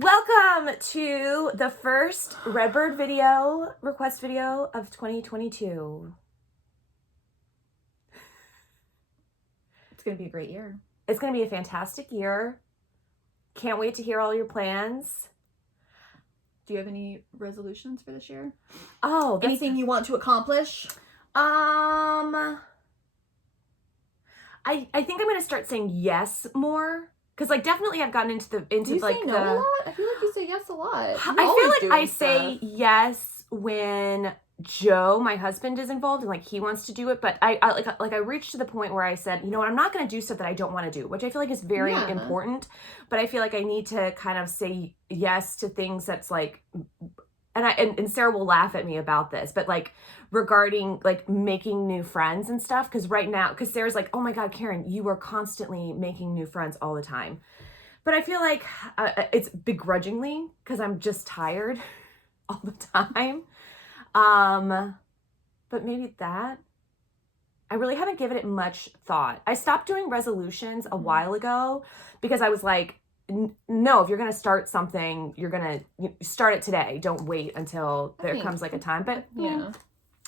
Welcome to the first Redbird video, request video of 2022. It's going to be a great year. It's going to be a fantastic year. Can't wait to hear all your plans. Do you have any resolutions for this year? Oh, anything you want to accomplish? I think I'm going to start saying yes more. Because, like, definitely I've gotten into you like say no a lot? I feel like you say yes a lot. I feel like I say yes when Joe, my husband, is involved and, like, he wants to do it. But I reached to the point where I said, you know what, I'm not going to do stuff that I don't want to do, which I feel like is very important. But I feel like I need to kind of say yes to things that's, like, and Sarah will laugh at me about this, but, like, regarding, like, making new friends and stuff, because right now, because Sarah's like, oh my God, Karen, you are constantly making new friends all the time. But I feel like it's begrudgingly, because I'm just tired all the time. But maybe that. I really haven't given it much thought. I stopped doing resolutions a while ago because I was like, no, if you're going to start something, you're going to start it today. Don't wait until there comes, like, a time. But yeah,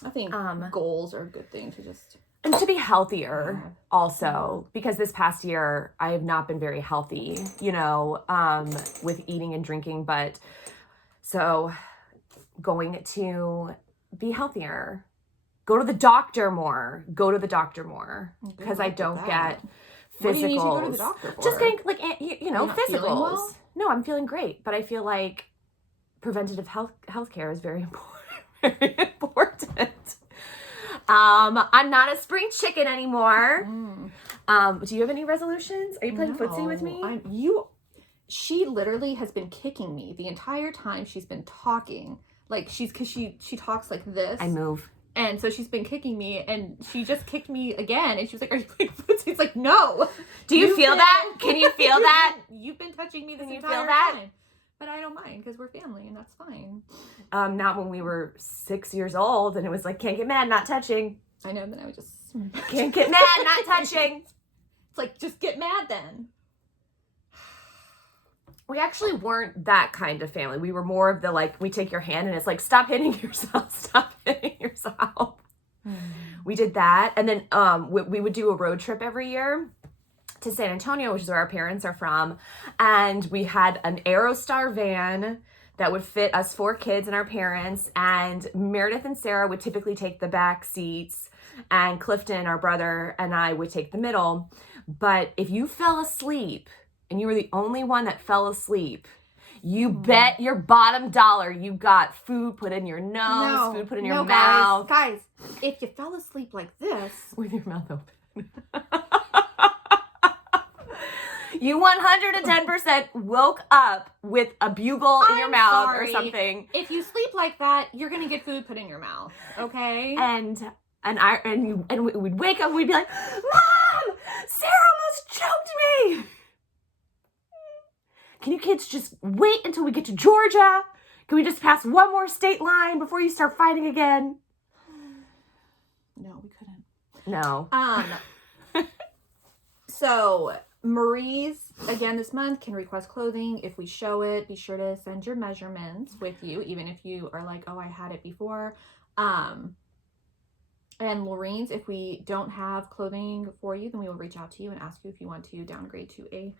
I think goals are a good thing to just... And to be healthier also, because this past year I have not been very healthy, with eating and drinking. But so going to be healthier, go to the doctor more, because I don't get physicals. What do you need to go to the doctor for? Just getting, like, physicals. Well? No, I'm feeling great, but I feel like preventative healthcare is very important. Very important. I'm not a spring chicken anymore. Do you have any resolutions? Are you playing footsie with me? She literally has been kicking me the entire time she's been talking. Like, because she talks like this. I move. And so she's been kicking me, and she just kicked me again, and she was like, are you playing footsie? It's like, no. Do you feel that? Can you feel that? You've been touching me this Can you entire feel that? time. But I don't mind, because we're family, and that's fine. Not when we were 6 years old, and it was like, can't get mad, not touching. I know, but I was just... Can't get mad, not touching. It's like, just get mad then. We actually weren't that kind of family. We were more of the, like, we take your hand and it's like, stop hitting yourself, stop hitting yourself. We did that. And then we would do a road trip every year to San Antonio, which is where our parents are from. And we had an Aerostar van that would fit us 4 kids and our parents. And Meredith and Sarah would typically take the back seats. And Clifton, our brother, and I would take the middle. But if you fell asleep, and you were the only one that fell asleep, you bet your bottom dollar you got food put in your nose, food put in your mouth. Guys, if you fell asleep like this... With your mouth open. You 110% woke up with a bugle in your mouth or something. If you sleep like that, you're going to get food put in your mouth, okay? And we'd wake up and we'd be like, Mom! Sarah almost choked me! Can you kids just wait until we get to Georgia? Can we just pass one more state line before you start fighting again? No, we couldn't. No. So Marie's, again, this month can request clothing. If we show it, be sure to send your measurements with you, even if you are like, oh, I had it before. And Lorraine's, if we don't have clothing for you, then we will reach out to you and ask you if you want to downgrade to a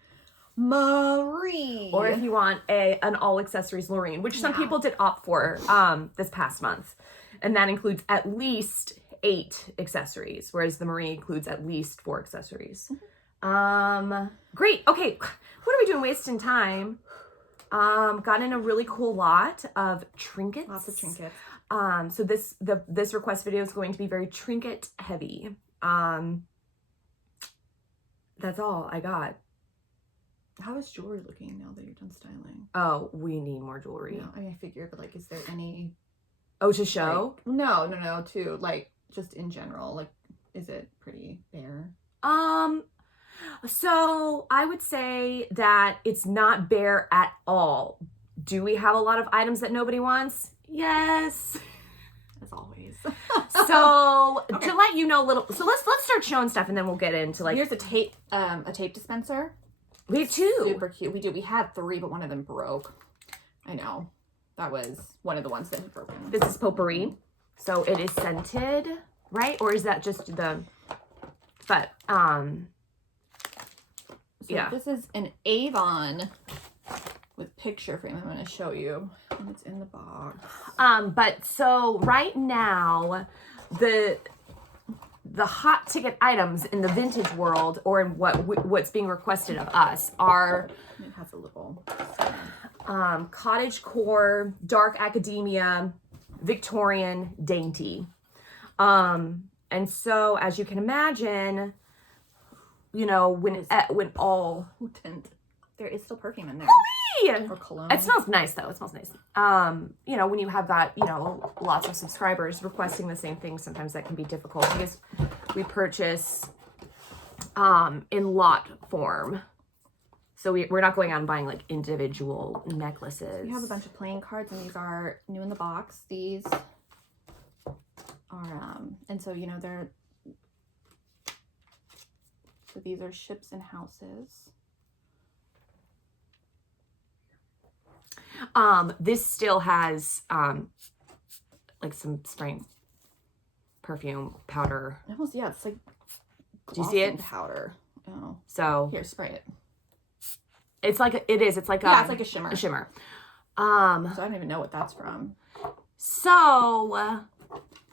Marie, or if you want an all accessories Lorraine, which some people did opt for this past month, and that includes at least 8 accessories, whereas the Marie includes at least 4 accessories. Great. Okay, what are we doing wasting time? Got in a really cool lot of trinkets. Lots of trinkets. So this request video is going to be very trinket heavy. That's all I got. How is jewelry looking now that you're done styling? Oh, we need more jewelry. No, I mean, I figured, but, like, is there any... Oh, to show? Like, no, to, like, just in general, like, is it pretty bare? So I would say that it's not bare at all. Do we have a lot of items that nobody wants? Yes. As always. So to let you know a little, so let's start showing stuff and then we'll get into, like, here's a tape dispenser. We have 2. Super cute. We do. We had 3, but one of them broke. I know. That was one of the ones that had broken. This is potpourri. So it is scented, right? Or is that just the, but, so yeah. This is an Avon with picture frame. I'm going to show you. And it's in the box. But so right now, the hot ticket items in the vintage world, or in what's being requested of us, are it has a little cottage core, dark academia, Victorian, dainty. And so as you can imagine, you know, when all tint, there is still perfume in there. Or cologne. It smells nice though. It smells nice. You know, when you have got, you know, lots of subscribers requesting the same thing, sometimes that can be difficult because we purchase in lot form. So we're not going out and buying like individual necklaces. We have a bunch of playing cards, and these are new in the box. These are and so, you know, these are ships and houses. This still has like some spraying perfume powder. Almost, yeah, it's like do you see it? Powder. Oh. So here, spray it. It's like it's like it's like a shimmer. A shimmer. So I don't even know what that's from. So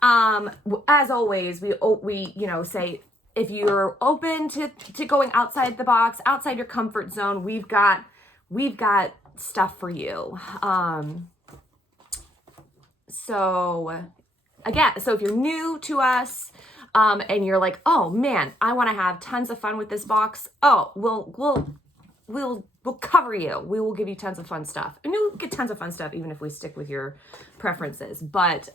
as always, we you know say if you're open to going outside the box, outside your comfort zone, we've got stuff for you. So again, so if you're new to us, and you're like, oh man, I want to have tons of fun with this box. Oh, we'll cover you. We will give you tons of fun stuff, and you'll get tons of fun stuff even if we stick with your preferences. But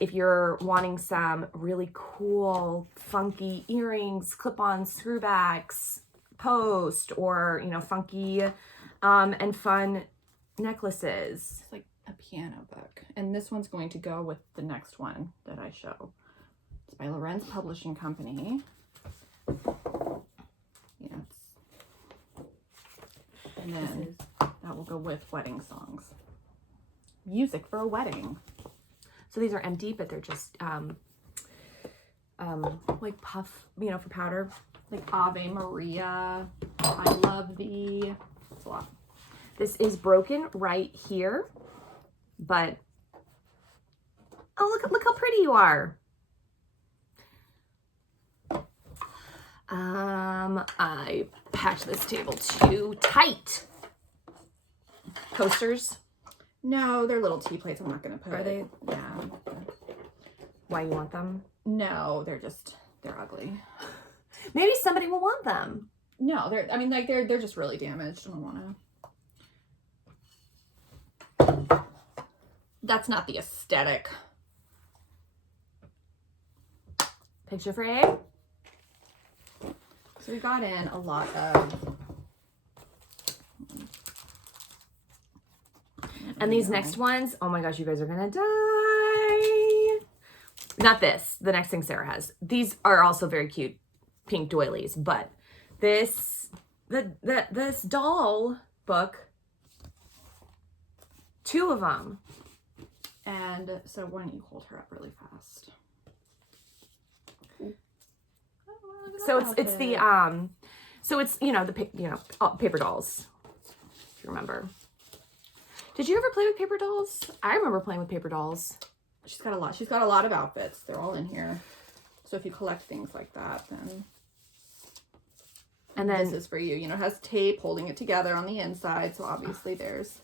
if you're wanting some really cool, funky earrings, clip-on screwbacks, post, or, you know, funky and fun necklaces. It's like a piano book. And this one's going to go with the next one that I show. It's by Lorenz Publishing Company. Yeah, and then that will go with wedding songs. Music for a wedding. So these are empty, but they're just like puff, you know, for powder. Like Ave Maria, I love thee. It's a lot. This is broken right here, but oh, look how pretty you are. I packed this table too tight. Coasters? No, they're little tea plates. I'm not gonna put. Are they? Yeah. Why you want them? No, they're ugly. Maybe somebody will want them. No, they're just really damaged. I don't want to. That's not the aesthetic. Picture frame. So we got in a lot of. And these next ones, oh my gosh, you guys are gonna die. Not this, the next thing Sarah has. These are also very cute pink doilies, but this doll book, 2 of them. And so why don't you hold her up really fast? So it's the so it's, you know, the paper dolls, if you remember. Did you ever play with paper dolls? I remember playing with paper dolls. She's got a lot. She's got a lot of outfits. They're all in here. So if you collect things like that, then this is for you. You know, it has tape holding it together on the inside. So obviously there's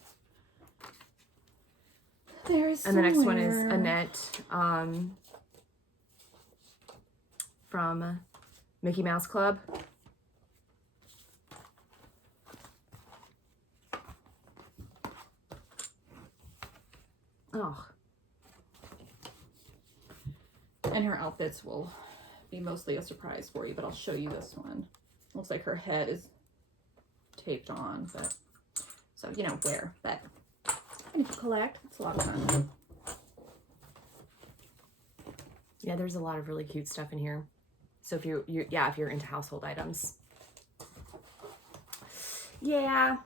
and the next one is Annette from Mickey Mouse Club. Oh. And her outfits will be mostly a surprise for you, but I'll show you this one. Looks like her head is taped on, but so, you know, wear that. And if you collect, it's a lot of fun. Yeah, there's a lot of really cute stuff in here. So if you're into household items. Yeah.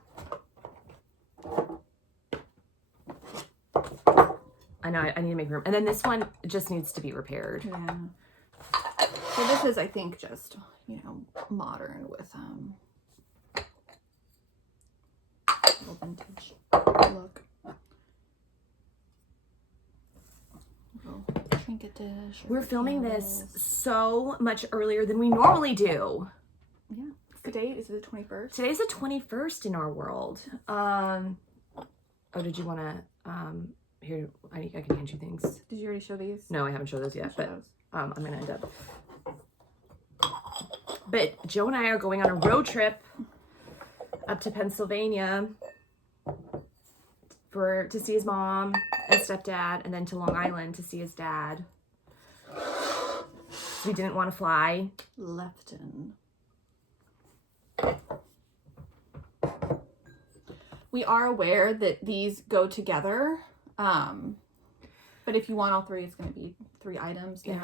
I know, I need to make room. And then this one just needs to be repaired. Yeah. So this is, I think, just, modern with a little vintage look. Little trinket dish. We're filming this so much earlier than we normally do. Yeah. The date is it the 21st? Today's the 21st in our world. Oh, did you want to, here, I can hand you things. Did you already show these? No, I haven't showed those yet, but those. I'm going to end up. But Joe and I are going on a road trip up to Pennsylvania to see his mom and stepdad, and then to Long Island to see his dad. We didn't want to fly. Lefton. We are aware that these go together, but if you want all three, it's going to be 3 items. They're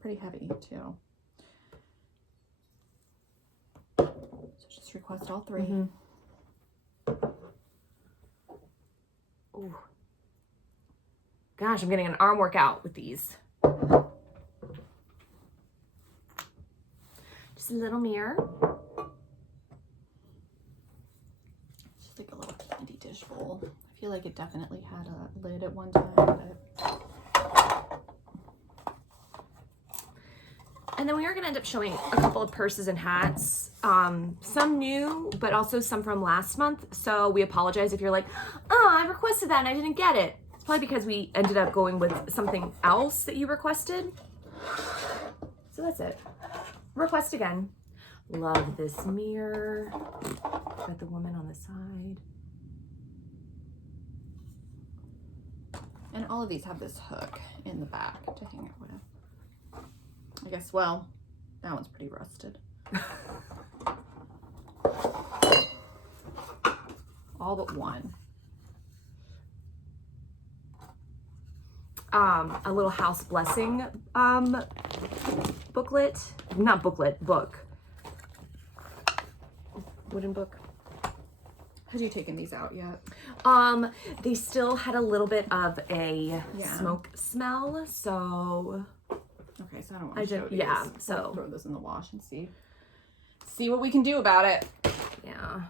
pretty heavy too. So just request all 3. Mm-hmm. Ooh. Gosh, I'm getting an arm workout with these. Just a little mirror. Just like a little candy dish bowl. I feel like it definitely had a lid at one time. But... And then we are going to end up showing a couple of purses and hats. Some new, but also some from last month. So we apologize if you're like, oh, I requested that and I didn't get it. It's probably because we ended up going with something else that you requested. So that's it. Request again. Love this mirror. Got the woman on the side. And all of these have this hook in the back to hang it with. I guess, well, that one's pretty rusted. All but one. A little house blessing booklet. Not booklet, book. Wooden book. Have you taken these out yet? They still had a little bit of a Yeah. smoke smell, so Okay, so I don't want to show these. yeah, We'll so throw this in the wash and see what we can do about it. yeah.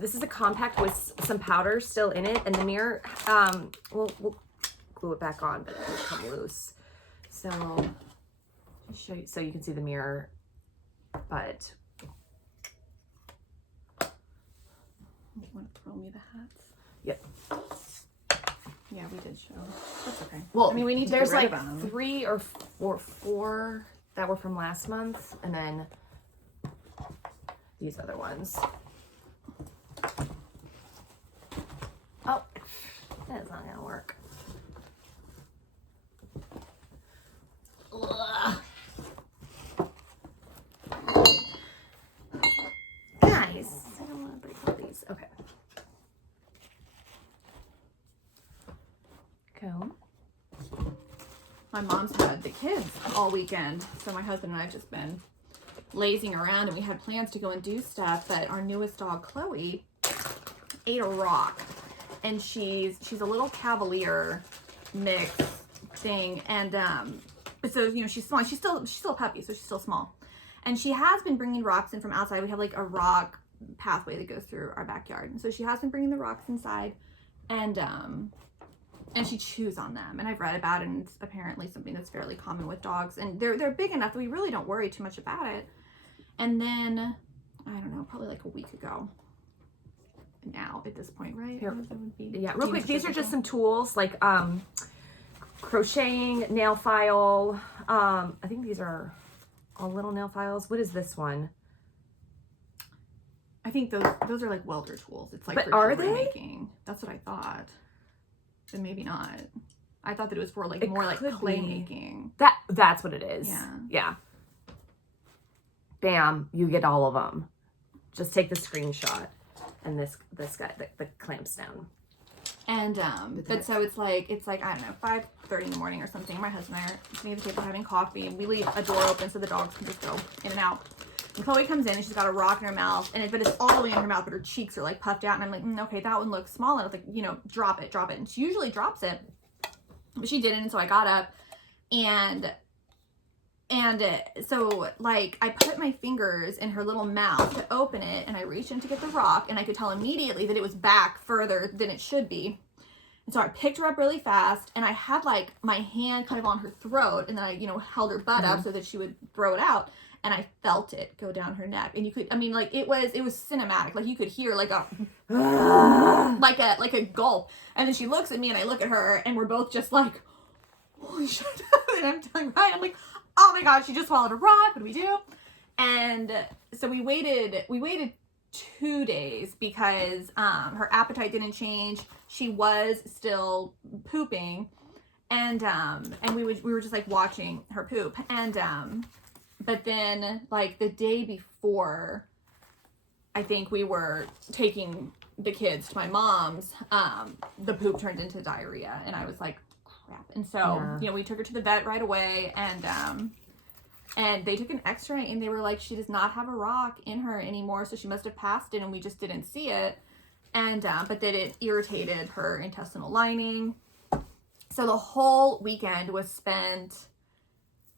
This is a compact with some powder still in it, and the mirror, we'll glue it back on, but it will come loose. So, just show you, so you can see the mirror, but. You want to throw me the hats? Yep. Yeah, we did show. That's okay. Well, I mean, we need to there's get rid like of them. 3 or 4 that were from last month, and then these other ones. Oh, that's not gonna work. Ugh. Guys, I don't want to break all these. Okay. Cool. My mom's had the kids all weekend, so my husband and I have just been lazing around, and we had plans to go and do stuff, but our newest dog, Chloe, ate a rock, and she's a little Cavalier mix thing, and so she's small. She's still a puppy, so she's still small, and she has been bringing rocks in from outside. We have like a rock pathway that goes through our backyard, and so she has been bringing the rocks inside, and she chews on them, and I've read about it, and it's apparently something that's fairly common with dogs, and they're big enough that we really don't worry too much about it. And then I don't know, probably like a week ago now at this point, right? Here. That would be Yeah, real quick, these are just some tools like crocheting, nail file. I think these are all little nail files. What is this one? I think those are like welder tools. It's like, but for are jewelry they? making. That's what I thought. But maybe not. I thought that it was for like It more like could clay be. making. That's what it is. Yeah. Yeah. Bam, you get all of them. Just take the screenshot, and this guy, the clamps down. And but so it's like I don't know, 5:30 in the morning or something. My husband and I are sitting at the table having coffee, and we leave a door open so the dogs can just go in and out. And Chloe comes in and she's got a rock in her mouth, but it's all the way in her mouth, but her cheeks are like puffed out. And I'm like, okay, that one looks small. And I was like, you know, drop it. And she usually drops it, but she didn't. And so I got up and so like I put my fingers in her little mouth to open it, and I reached in to get the rock, and I could tell immediately that it was back further than it should be. And so I picked her up really fast, and I had like my hand kind of on her throat, and then I, you know, held her butt up so that she would throw it out, and I felt it go down her neck. And you could, I mean, like it was cinematic. Like you could hear like a like a gulp. And then she looks at me, and I look at her, and we're both just like, holy shit. And I'm telling Ryan, I'm like, oh my god, she just swallowed a rock. What do we do? And so we waited 2 days because her appetite didn't change. She was still pooping, and we were just like watching her poop. And but then like the day before, I think we were taking the kids to my mom's, the poop turned into diarrhea, and I was like, crap. And so you know, we took her to the vet right away, and they took an x-ray, and they were like, she does not have a rock in her anymore, so she must have passed it, and we just didn't see it. And but that it irritated her intestinal lining. So the whole weekend was spent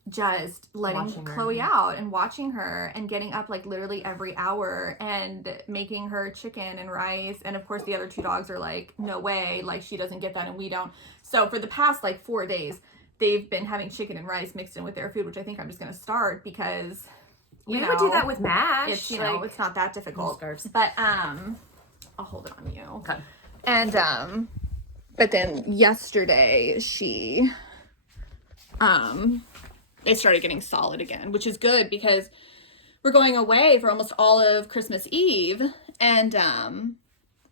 just letting Chloe out and watching her and getting up like literally every hour and making her chicken and rice. And of course the other two dogs are like, no way, like she doesn't get that and we don't. So for the past like 4 days, they've been having chicken and rice mixed in with their food, which I think I'm just going to start because we would do that with MASH. It's, you know, it's not that difficult. But I'll hold it on you. Okay. And but then yesterday it started getting solid again, which is good because we're going away for almost all of Christmas Eve, and I'm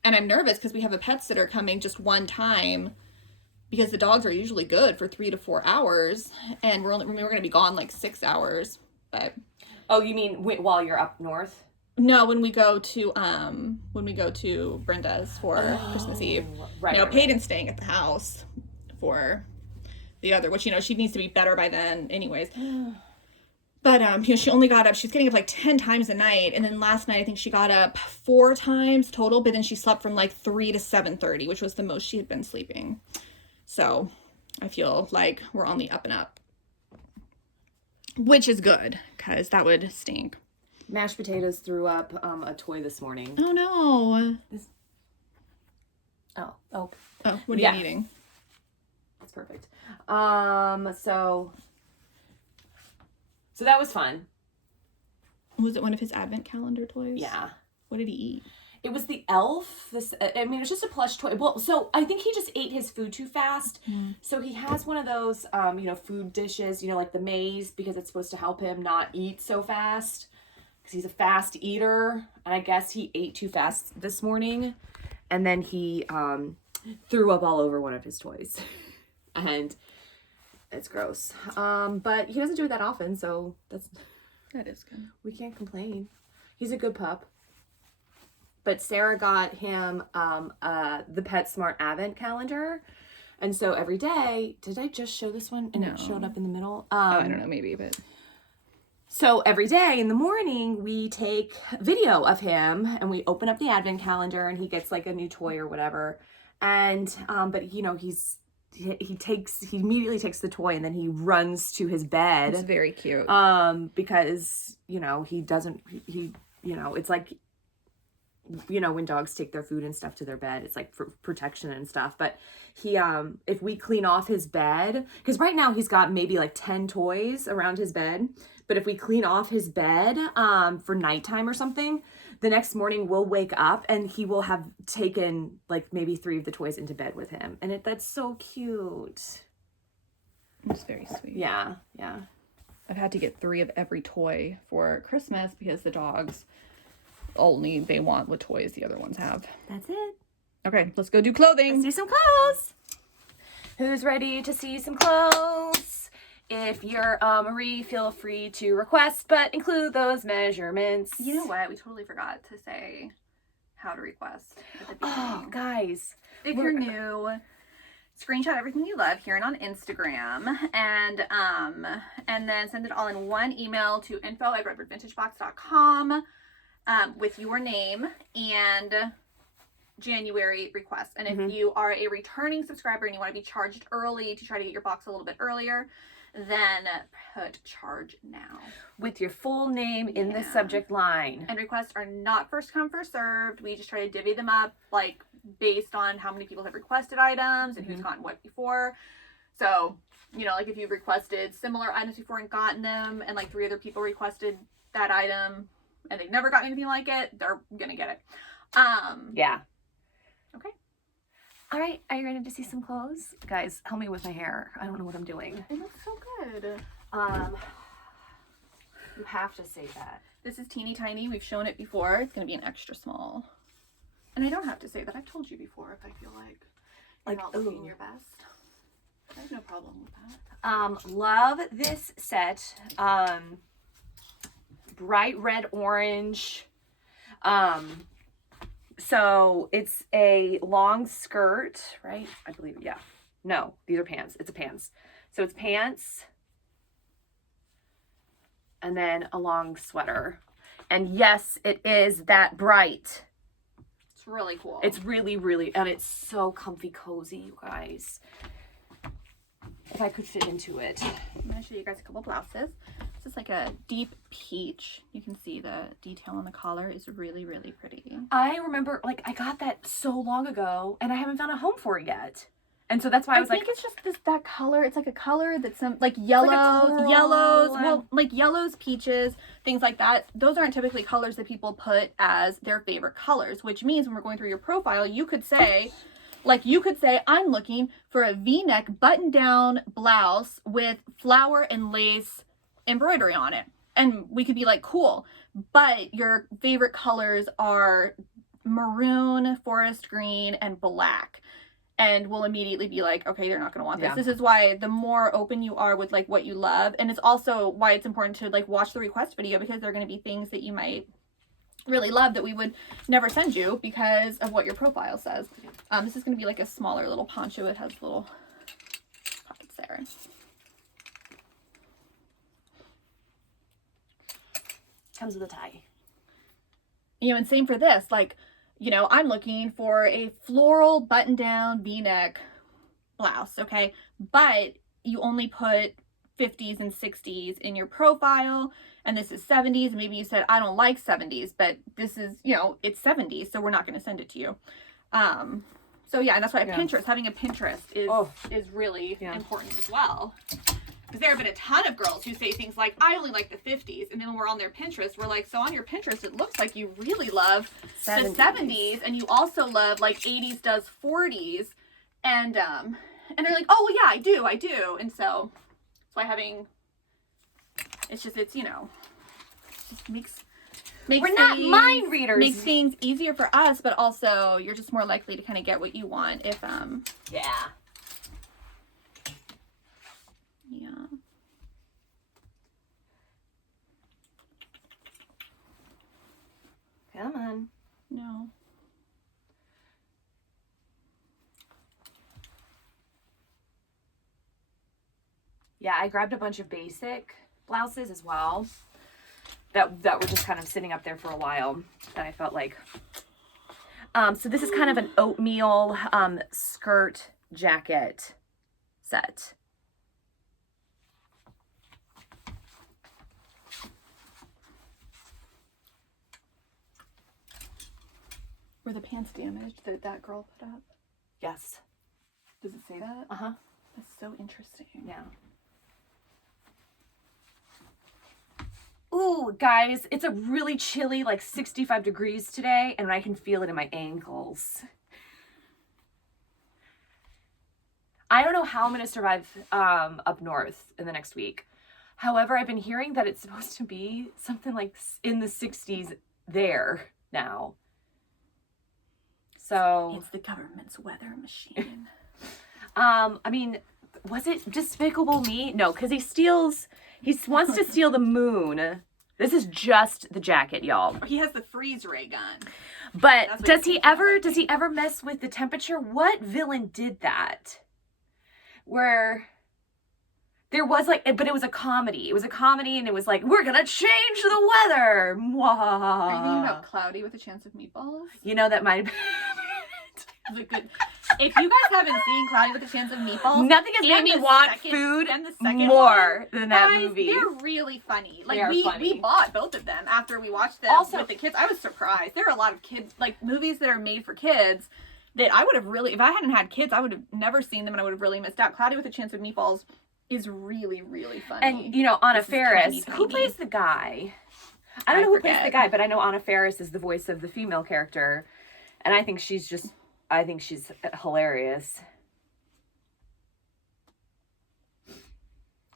nervous because we have a pet sitter coming just one time because the dogs are usually good for 3 to 4 hours, and we're going to be gone like 6 hours. But oh, you mean while you're up north? No, when we go to Brenda's for Christmas Eve. Right. You know, Peyton's staying at the house for the other, which, you know, she needs to be better by then anyways. But you know, she only got up, she's getting up like 10 times a night, and then last night I think she got up 4 times total, but then she slept from like 3 to 7:30, which was the most she had been sleeping. So I feel like we're on the up and up, which is good because that would stink. Mashed potatoes threw up a toy this morning. Oh no. Oh, what are you eating? That's perfect. So that was fun. Was it one of his advent calendar toys? Yeah. What did he eat? It was the elf. I mean, it was just a plush toy. Well, so I think he just ate his food too fast. So he has one of those, you know, food dishes, you know, like the maze, because it's supposed to help him not eat so fast. Because he's a fast eater. And I guess he ate too fast this morning. And then he threw up all over one of his toys. And it's gross. But he doesn't do it that often, so that is good. We can't complain. He's a good pup. But Sarah got him the PetSmart Advent calendar. And so every day, did I just show this one? And it showed up in the middle? I don't know, maybe, but. So every day in the morning, we take video of him and we open up the Advent calendar and he gets like a new toy or whatever. And, but you know, he immediately takes the toy and then he runs to his bed. It's very cute. Because, you know, he you know, it's like, you know, when dogs take their food and stuff to their bed, it's like for protection and stuff. But he, if we clean off his bed, because right now he's got maybe like 10 toys around his bed. But if we clean off his bed, for nighttime or something, the next morning we'll wake up and he will have taken like maybe 3 of the toys into bed with him. And that's so cute. It's very sweet. Yeah. Yeah. I've had to get 3 of every toy for Christmas because the dogs they want what toys the other ones have. That's it. Okay, let's go do clothing. Let's do some clothes. Who's ready to see some clothes? If you're Marie, feel free to request, but include those measurements. You know what? We totally forgot to say how to request at the beginning. Oh, guys. If you're new screenshot everything you love here and on Instagram, and then send it all in one email to info@redbirdvintagebox.com with your name and January request. And if you are a returning subscriber and you want to be charged early to try to get your box a little bit earlier, then put charge now with your full name in the subject line. And requests are not first come, first served. We just try to divvy them up like based on how many people have requested items and who's gotten what before. So, you know, like if you've requested similar items before and gotten them, and like 3 other people requested that item and they've never gotten anything like it, they're gonna get it. Yeah. Okay. All right, are you ready to see some clothes? Guys, help me with my hair. I don't know what I'm doing. It looks so good. You have to say that. This is teeny tiny. We've shown it before. It's going to be an extra small. And I don't have to say that. I've told you before if I feel like you're not looking your best. I have no problem with that. Love this set. Bright red orange. So it's a long skirt, right? I believe, yeah. No, these are pants. It's a pants. So it's pants and then a long sweater. And yes, it is that bright. It's really cool. It's really, really, and it's so comfy cozy, you guys. If I could fit into it. I'm going to show you guys a couple blouses. This is like a deep peach. You can see the detail on the collar is really, really pretty. I remember, like, I got that so long ago, and I haven't found a home for it yet. And so that's why I was like, I think it's just that color. It's like a color that's some like yellows, like yellows, peaches, things like that. Those aren't typically colors that people put as their favorite colors, which means when we're going through your profile, you could say, I'm looking for a V-neck button-down blouse with flower and lace embroidery on it. And we could be like, cool, but your favorite colors are maroon, forest green, and black. And we'll immediately be like, okay, they're not going to want this. Yeah. This is why the more open you are with like what you love. And it's also why it's important to like watch the request video, because there are going to be things that you might really love that we would never send you because of what your profile says. Yeah. This is going to be like a smaller little poncho. It has little pockets there. Comes with a tie. You know, and same for this. Like, you know, I'm looking for a floral button-down V-neck blouse, okay? But you only put 50s and 60s in your profile, and this is 70s, and maybe you said, I don't like 70s, but this is, you know, it's 70s, so we're not going to send it to you. So yeah, and that's why Pinterest, having a Pinterest is really important as well. Because there have been a ton of girls who say things like, I only like the 50s. And then when we're on their Pinterest, we're like, so on your Pinterest, it looks like you really love the 70s. And you also love like 80s does 40s. And they're like, oh, well, yeah, I do. And so that's why having, it's you know, it just makes we're not mind readers. Makes things easier for us, but also you're just more likely to kind of get what you want if, yeah. Yeah. Come on. No. Yeah, I grabbed a bunch of basic blouses as well that were just kind of sitting up there for a while that I felt like. So this is kind of an oatmeal skirt jacket set. Were the pants damaged that girl put up? Yes. Does it say that? Uh-huh. That's so interesting. Yeah. Ooh, guys, it's a really chilly, like 65 degrees today, and I can feel it in my ankles. I don't know how I'm going to survive up north in the next week. However, I've been hearing that it's supposed to be something like in the 60s there now. So it's the government's weather machine. I mean, was it Despicable Me? No, because he wants to steal the moon. This is just the jacket, y'all. He has the freeze ray gun. But does he ever mess with the temperature? What villain did that? where there was like, but it was a comedy. It was a comedy, and it was like, we're gonna change the weather. Are you thinking about Cloudy with a Chance of Meatballs? You know, that might have been good. If you guys haven't seen Cloudy with a Chance of Meatballs, nothing has made me want food more than that movie. They're really funny. Like, funny. We bought both of them after we watched them with the kids. I was surprised. There are a lot of kids, like, movies that are made for kids that I would have really, if I hadn't had kids, I would have never seen them, and I would have really missed out. Cloudy with a Chance of Meatballs is really, really funny. And, you know, Anna Faris, who plays the guy? I don't know who plays the guy, but I know Anna Faris is the voice of the female character. And I think she's hilarious.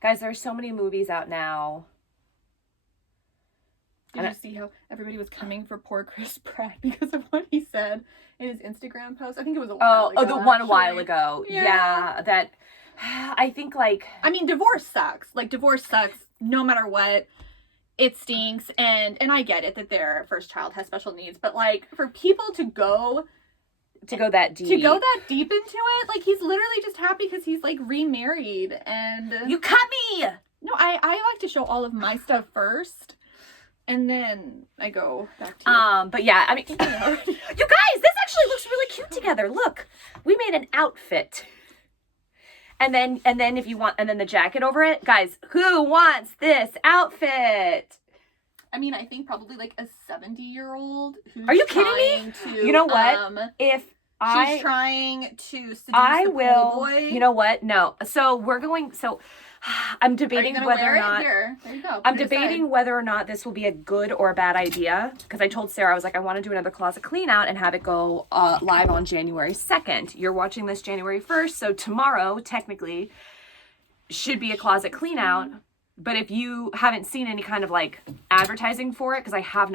Guys, there are so many movies out now. Did you see how everybody was coming for poor Chris Pratt because of what he said in his Instagram post? I think it was a while ago. Oh, the one a while ago. Yeah, that... I think, like... I mean, divorce sucks. Like, divorce sucks no matter what. It stinks. And I get it that their first child has special needs. But, like, for people to go that deep. To go that deep into it, like, he's literally just happy because he's, like, remarried. And... You cut me! No, I like to show all of my stuff first. And then I go back to you. But yeah, I mean... you guys, this actually looks really cute together. Look. We made an outfit. And then if you want, and then the jacket over it. Guys, who wants this outfit? I mean, I think probably like a 70-year-old who's Are you kidding me? You know what? She's trying to seduce the pool boy. You know what? No. So we're going, I'm debating whether or not. Here, there you go. I'm debating whether or not this will be a good or a bad idea. Because I told Sarah, I was like, I want to do another closet clean out and have it go live on January 2nd. You're watching this January 1st. So tomorrow, technically, should be a closet clean out. But if you haven't seen any kind of like advertising for it, because I have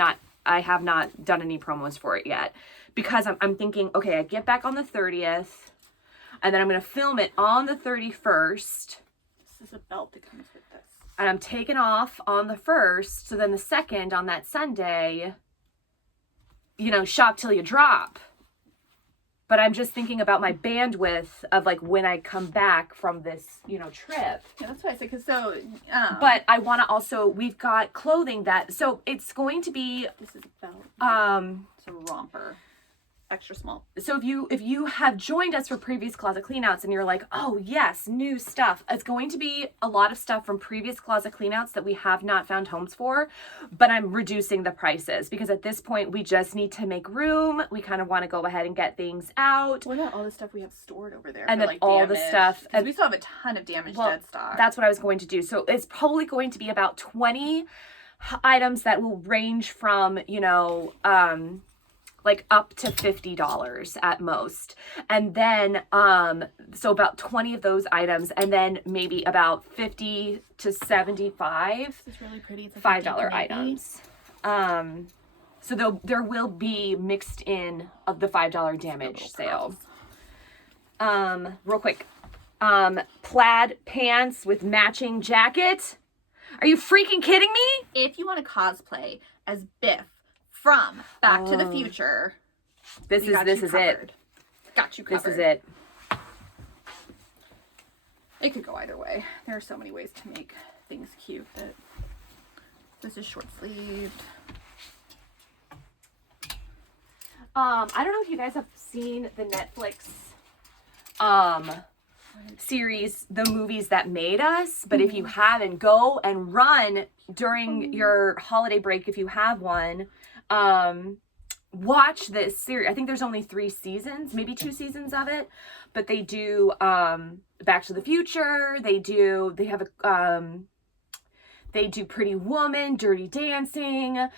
not done any promos for it yet. Because I'm thinking, okay, I get back on the 30th. And then I'm going to film it on the 31st. This is a belt that comes with this. And I'm taking off on the 1st. So then the 2nd, on that Sunday, you know, shop till you drop. But I'm just thinking about my bandwidth of like when I come back from this, you know, trip. Yeah, that's what I said. But I want to also, we've got clothing that, so it's going to be. This is a belt. It's a romper. Extra small. So if you have joined us for previous closet cleanouts and you're like, oh yes, new stuff, it's going to be a lot of stuff from previous closet cleanouts that we have not found homes for, but I'm reducing the prices because at this point we just need to make room. We kind of want to go ahead and get things out. What about all the stuff we have stored over there? And then like all the stuff. And we still have a ton of damaged dead stock. That's what I was going to do. So it's probably going to be about 20 items that will range from, you know, like up to $50 at most. And then, so about 20 of those items, and then maybe about 50 to 75 this is really pretty. It's like $5 items. So there will be mixed in of the $5 damage sale. Real quick, plaid pants with matching jacket. Are you freaking kidding me? If you want to cosplay as Biff from Back to the Future. This is it. Got you covered. This is it. It could go either way. There are so many ways to make things cute, but this is short sleeved. I don't know if you guys have seen the Netflix series, The Movies That Made Us, but if you haven't, go and run during your holiday break if you have one. Watch this series. I think there's only 3 seasons, maybe 2 seasons of it, but they do Back to the Future. They do Pretty Woman, Dirty Dancing,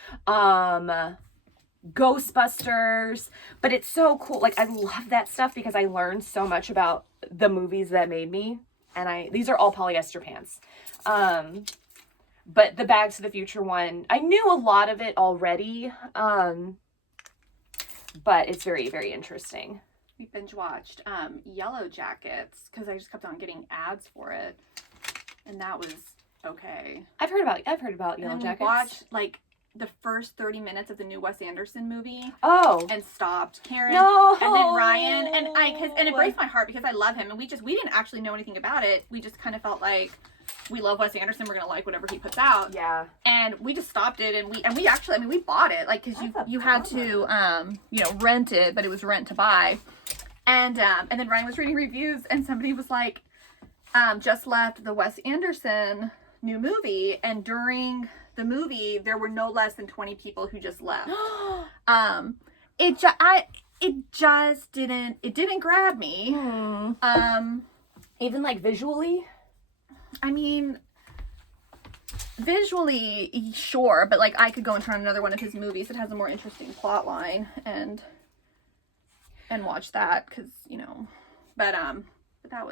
Ghostbusters. But it's so cool. Like, I love that stuff because I learned so much about the movies that made me. And these are all polyester pants. But the Back to the Future one, I knew a lot of it already. But it's very, very interesting. We binge watched Yellow Jackets because I just kept on getting ads for it, and that was okay. I've heard about Yellow Jackets. We watched like the first 30 minutes of the new Wes Anderson movie. Oh. And stopped. Karen. No. And then Ryan. And it breaks my heart because I love him. And we didn't actually know anything about it. We just kind of felt like we love Wes Anderson. We're going to like whatever he puts out. Yeah. And we just stopped it. And we actually, I mean, we bought it. Like, because you had to, rent it. But it was rent to buy. And then Ryan was reading reviews. And somebody was like, just left the Wes Anderson new movie. And during the movie, there were no less than 20 people who just left. It just didn't grab me. Even like visually? I mean, visually, sure, but like I could go and turn on another one of his movies that has a more interesting plot line and watch that because, but that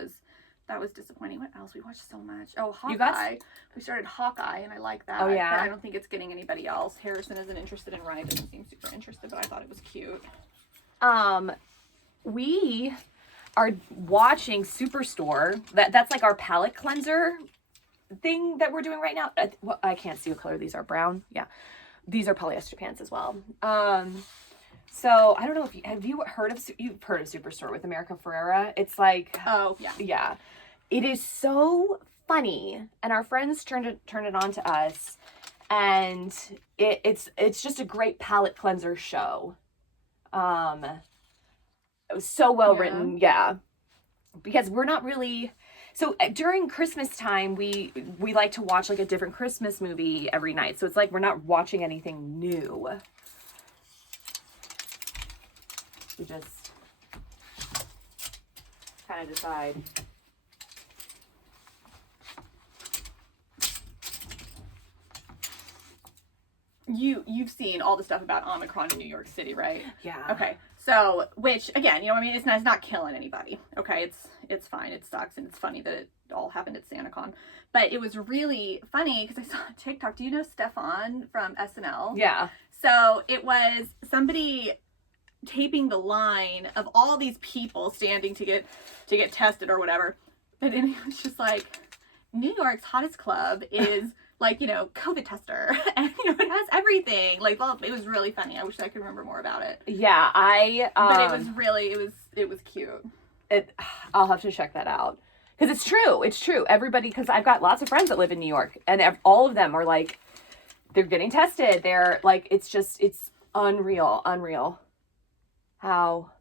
was disappointing. What else? We watched so much. Oh, Hawkeye. We started Hawkeye, and I like that. Oh, yeah? But I don't think it's getting anybody else. Harrison isn't interested, and Ryan doesn't seem super interested, but I thought it was cute. We are watching Superstore. That's like our palette cleanser thing that we're doing right now. I can't see what color these are. Brown? Yeah. These are polyester pants as well. So I don't know if you've heard of Superstore with America Ferrera. It's like, oh yeah, it is so funny, and our friends turned it on to us, and it's just a great palette cleanser show. It was so well written, because we're not really. So during Christmas time, we like to watch like a different Christmas movie every night. So it's like we're not watching anything new. We just kind of decide. You've seen all the stuff about Omicron in New York City, right? Yeah. Okay. So, which again, it's not killing anybody. Okay, it's fine. It sucks, and it's funny that it all happened at SantaCon. But it was really funny because I saw a TikTok. Do you know Stefan from SNL? Yeah. So it was somebody taping the line of all these people standing to get tested or whatever. And then it was just like, New York's hottest club is like, COVID tester. And it has everything. Like, well, it was really funny. I wish I could remember more about it. Yeah, but it was really it was cute. I'll have to check that out. Because it's true. It's true. Everybody, because I've got lots of friends that live in New York, and all of them are like, they're getting tested. They're like, it's unreal. How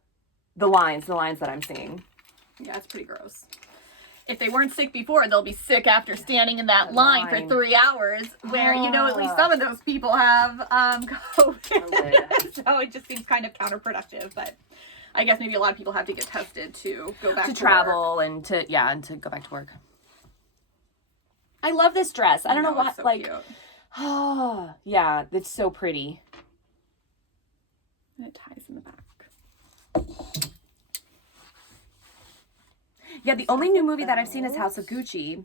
the lines that I'm seeing. Yeah, it's pretty gross. If they weren't sick before, they'll be sick after standing in that line for 3 hours, where at least some of those people have COVID. So it just seems kind of counterproductive, but I guess maybe a lot of people have to get tested to go back to travel work. and to go back to work. I love this dress. I don't know what, so like, cute. Oh, yeah, it's so pretty. And it ties in the back. Yeah, the only new movie that I've seen is House of Gucci.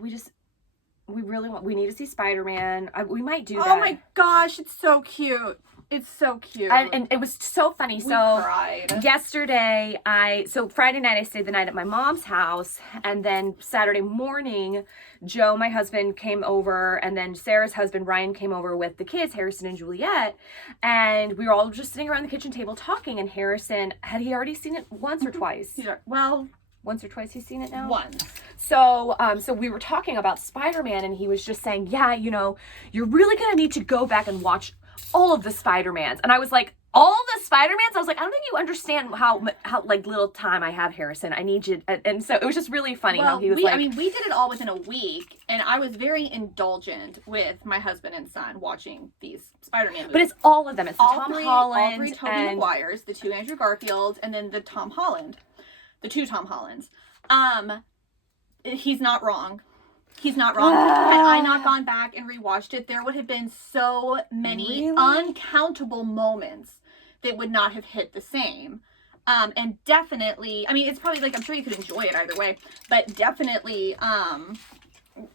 We need to see Spider-Man. We might do that. Oh my gosh, it's so cute. It's so cute. And it was so funny. We so cried. Yesterday, Friday night I stayed the night at my mom's house, and then Saturday morning, Joe, my husband, came over, and then Sarah's husband, Ryan, came over with the kids, Harrison and Juliet, and we were all just sitting around the kitchen table talking, and Harrison, had he already seen it once or twice? Yeah, well, once or twice he's seen it now? Once. So we were talking about Spider-Man, and he was just saying, yeah, you're really going to need to go back and watch all of the Spider-Mans. And I was like, all the Spider-Mans? I was like, I don't think you understand how like little time I have, Harrison. I need you. And so it was just really funny how he was we did it all within a week, and I was very indulgent with my husband and son watching these Spider-Man movies. But it's all of them. It's all Tom three, Holland. all three Tobey Maguires, the 2 Andrew Garfields, and then the 2 Tom Hollands. He's not wrong. He's not wrong. Had I not gone back and rewatched it, there would have been so many uncountable moments that would not have hit the same. And definitely, it's probably like, I'm sure you could enjoy it either way, but definitely,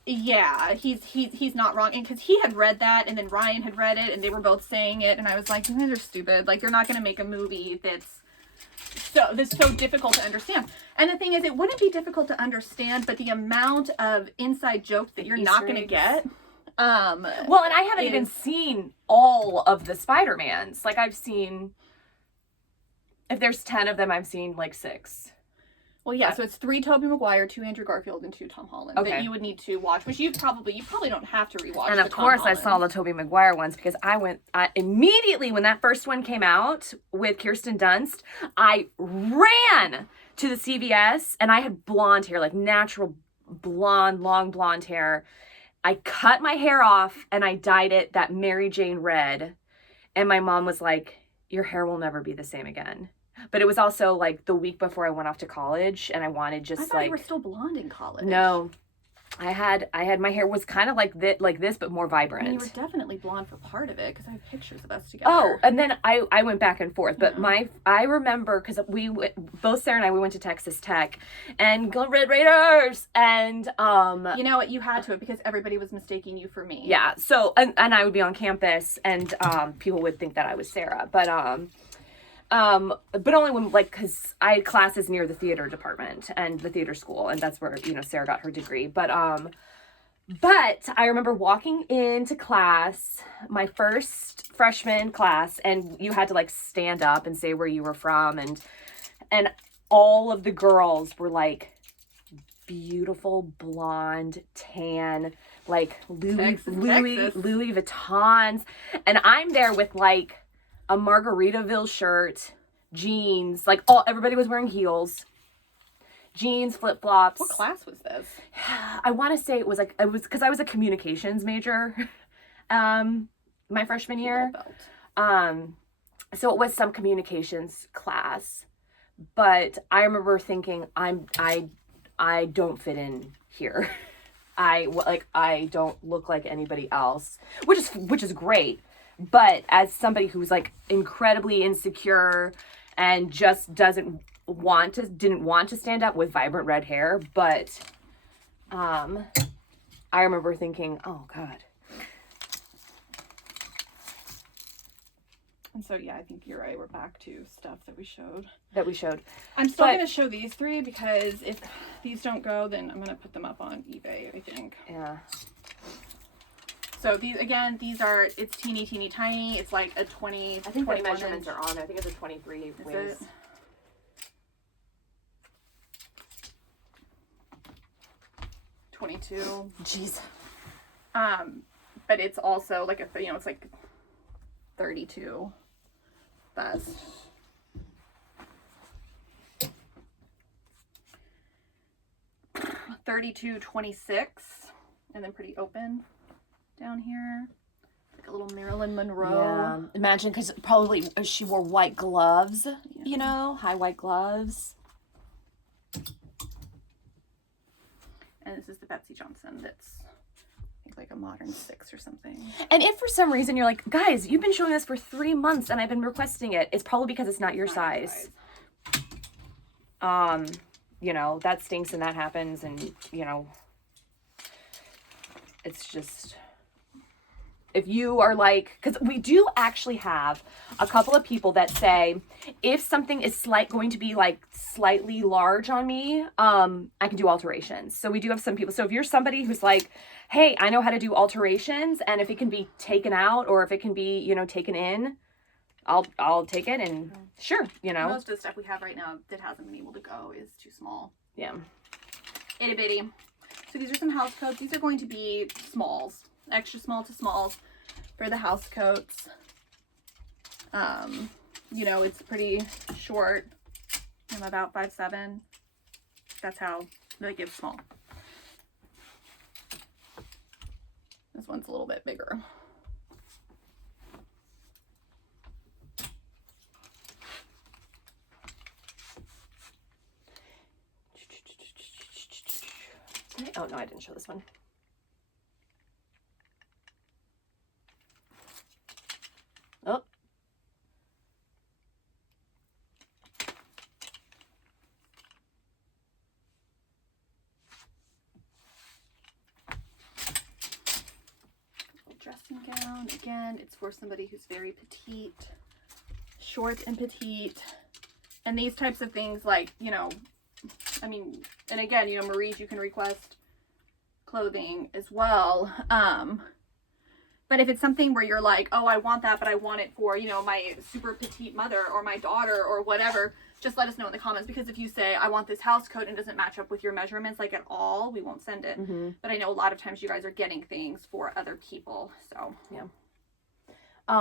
yeah, he's not wrong. And because he had read that, and then Ryan had read it, and they were both saying it, and I was like, you guys are stupid. Like, they're not going to make a movie that's so difficult to understand. And the thing is, it wouldn't be difficult to understand, but the amount of inside jokes that you're not going to get. Well, and I haven't even seen all of the Spider-Mans. Like, I've seen, if there's 10 of them, I've seen like 6. Well, yeah, so it's 3 Tobey Maguire, 2 Andrew Garfield, and 2 Tom Holland that you would need to watch, which you probably don't have to rewatch. And of course, I saw the Tobey Maguire ones because I immediately when that first one came out with Kirsten Dunst, I ran to the CVS and I had blonde hair, like natural blonde, long blonde hair. I cut my hair off and I dyed it that Mary Jane red. And my mom was like, your hair will never be the same again. But it was also like the week before I went off to college and I wanted just I thought you were still blonde in college. No. I had my hair was kind of like this, but more vibrant. I mean, you were definitely blonde for part of it because I have pictures of us together. Oh, and then I went back and forth. But I remember because both Sarah and I, we went to Texas Tech and go Red Raiders. And you know what, you had to because everybody was mistaking you for me. Yeah. So and I would be on campus and people would think that I was Sarah. But only when, like, because I had classes near the theater department and the theater school, and that's where, Sarah got her degree. But I remember walking into class, my first freshman class, and you had to, like, stand up and say where you were from, and all of the girls were, like, beautiful, blonde, tan, like, Louis Vuittons, and I'm there with, like, a Margaritaville shirt, jeans, like everybody was wearing heels, jeans, flip-flops. What class was this? I want to say it was because I was a communications major, my freshman year. So it was some communications class, but I remember thinking I don't fit in here. I don't look like anybody else, which is great. But as somebody who's like incredibly insecure and just didn't want to stand up with vibrant red hair, but I remember thinking, oh God. And so yeah, I think you're right. We're back to stuff that we showed. I'm still going to show these 3 because if these don't go, then I'm going to put them up on eBay, I think. Yeah. So it's teeny, teeny, tiny. It's like a 20. I think the measurements are on there. I think it's a 23 waist. 22. Jeez. But it's also like it's like 32 bust. $32.26, and then pretty open down here, like a little Marilyn Monroe. Yeah. Imagine, because probably she wore white gloves, high white gloves. And this is the Betsy Johnson that's, I think, like a modern 6 or something. And if for some reason you're like, guys, you've been showing this for 3 months and I've been requesting it, it's probably because it's not your size. That stinks and that happens, and it's just, if you are like, because we do actually have a couple of people that say, if something is going to be like slightly large on me, I can do alterations. So we do have some people. So if you're somebody who's like, hey, I know how to do alterations, and if it can be taken out or if it can be, taken in, I'll take it, and sure, Most of the stuff we have right now that hasn't been able to go is too small. Yeah. Itty bitty. So these are some house coats. These are going to be smalls. Extra small to smalls for the house coats. It's pretty short. I'm about 5'7". That's how they give small. This one's a little bit bigger. Oh no, I didn't show this one. Oh. Dressing gown. Again, it's for somebody who's very petite, short and petite. And these types of things, like, you know, I mean, and again, you know, Marie's, you can request clothing as well. But if it's something where you're like, oh, I want that, but I want it for, you know, my super petite mother or my daughter or whatever, just let us know in the comments. Because if you say, I want this house coat and it doesn't match up with your measurements, like at all, we won't send it. Mm-hmm. But I know a lot of times you guys are getting things for other people. So, yeah.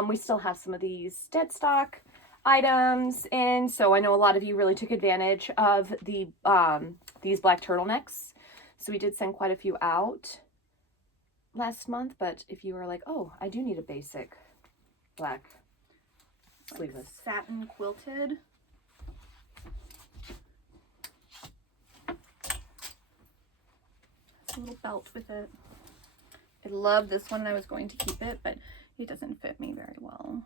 We still have some of these dead stock items. And so I know a lot of you really took advantage of the these black turtlenecks. So we did send quite a few out last month, but if you were like, oh, I do need a basic black sleeveless. Like satin quilted. It's a little belt with it. I love this one and I was going to keep it, but it doesn't fit me very well.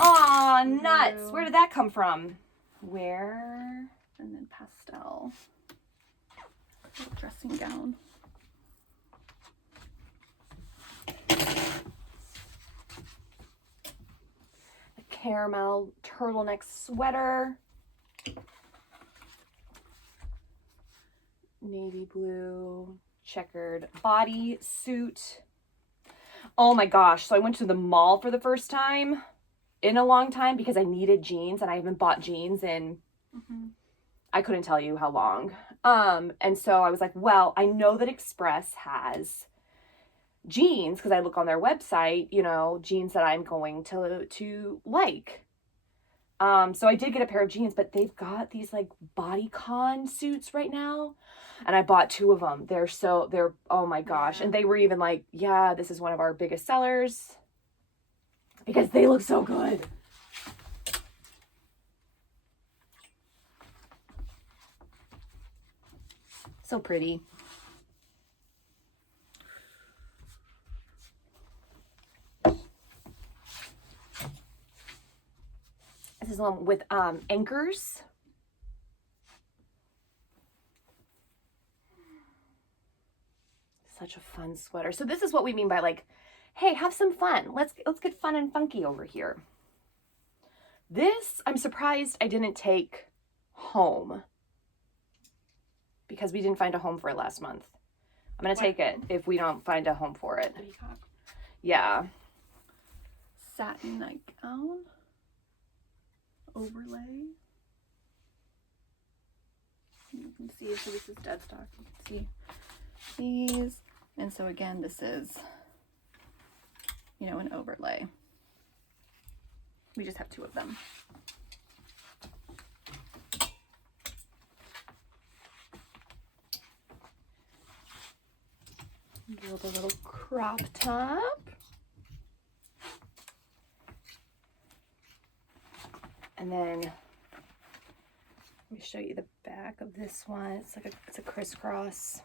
Aw, nuts! Where did that come from? Where? And then pastel. Little dressing gown. Caramel turtleneck sweater, navy blue checkered body suit. Oh my gosh, so I went to the mall for the first time in a long time because I needed jeans, and I haven't bought jeans in I couldn't tell you how long. And so I was like, well, I know that Express has jeans because I look on their website, you know, jeans that I'm going to like. So I did get a pair of jeans, but they've got these like bodycon suits right now, and I bought 2 of them. They're oh my gosh. And they were even like, yeah, this is one of our biggest sellers because they look so good. So pretty. This is one with anchors. Such a fun sweater. So this is what we mean by like, hey, have some fun. Let's get fun and funky over here. This, I'm surprised I didn't take home because we didn't find a home for it last month. I'm going to take it if we don't find a home for it. Peacock. Yeah. Satin nightgown. Overlay. You can see, so this is dead stock. You can see these. And so again, this is, you know, an overlay. We just have 2 of them. Build a little crop top. And then let me show you the back of this one. It's like it's a crisscross.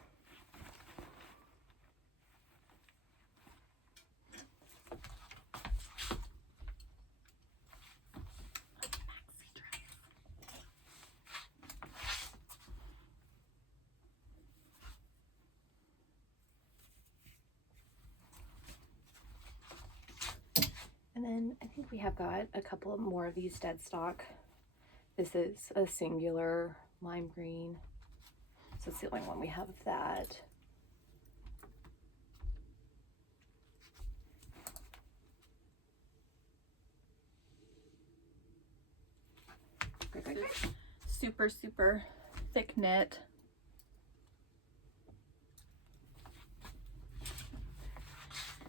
And then I think we have got a couple more of these dead stock. This is a singular lime green. So it's the only one we have of that. Super, super thick knit.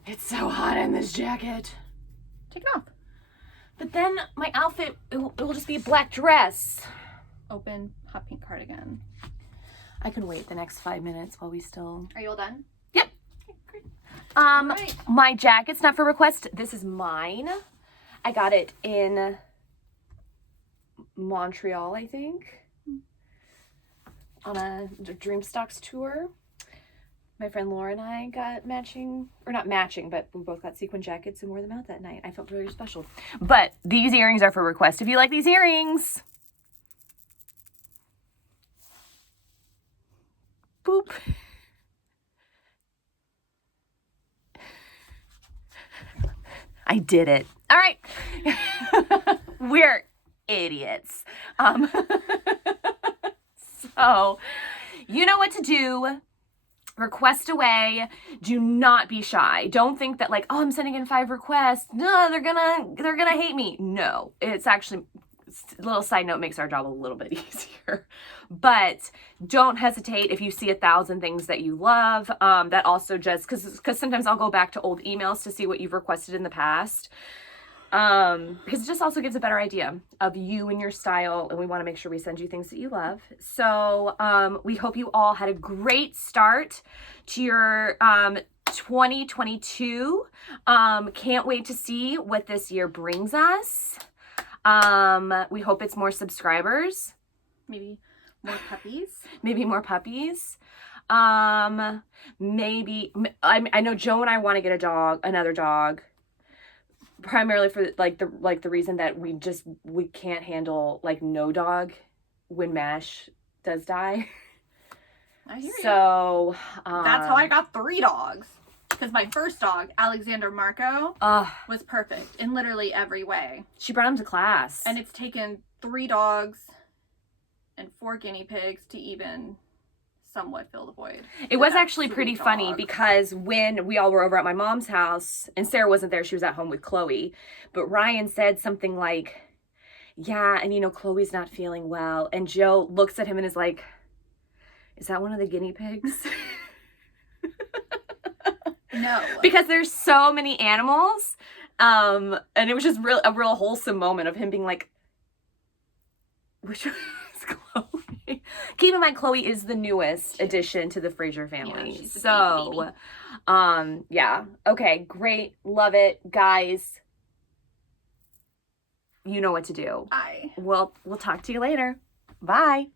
It's so hot in this jacket. Take it off. But then my outfit, it will just be a black dress. Open hot pink cardigan. I can wait the next 5 minutes while we still... Are you all done? Yep. Okay, great. Right. My jacket's not for request. This is mine. I got it in Montreal, I think, on a Dreamstocks tour. My friend Laura and I got matching, or not matching, but we both got sequin jackets and wore them out that night. I felt very special. But these earrings are for request. If you like these earrings, boop. I did it. All right. idiots. So, you know what to do. Request away. Do not be shy. Don't think that like, oh, I'm sending in 5 requests. No, they're gonna hate me. No, it's actually, a little side note, makes our job a little bit easier. But don't hesitate if you see 1,000 things that you love. That also just because sometimes I'll go back to old emails to see what you've requested in the past. Because it just also gives a better idea of you and your style, and we want to make sure we send you things that you love. So we hope you all had a great start to your 2022. Can't wait to see what this year brings us. We hope it's more subscribers. Maybe more puppies. Maybe more puppies. Maybe I know Joe and I want to get another dog. Primarily for the reason that we can't handle like no dog when Mash does die. I hear you. So that's how I got 3 dogs. Because my first dog, Alexander Marco, was perfect in literally every way. She brought him to class. And it's taken 3 dogs and 4 guinea pigs to even somewhat fill the void. It was actually pretty funny because when we all were over at my mom's house and Sarah wasn't there, she was at home with Chloe, but Ryan said something like, yeah, and Chloe's not feeling well, and Joe looks at him and is like, is that one of the guinea pigs? No. Because there's so many animals, and it was just a real wholesome moment of him being like, which one is Chloe? Keep in mind, Chloe is the newest addition to the Fraser family. Yeah, she's the baby. Yeah. Okay, great. Love it. Guys, you know what to do. Bye. We'll talk to you later. Bye.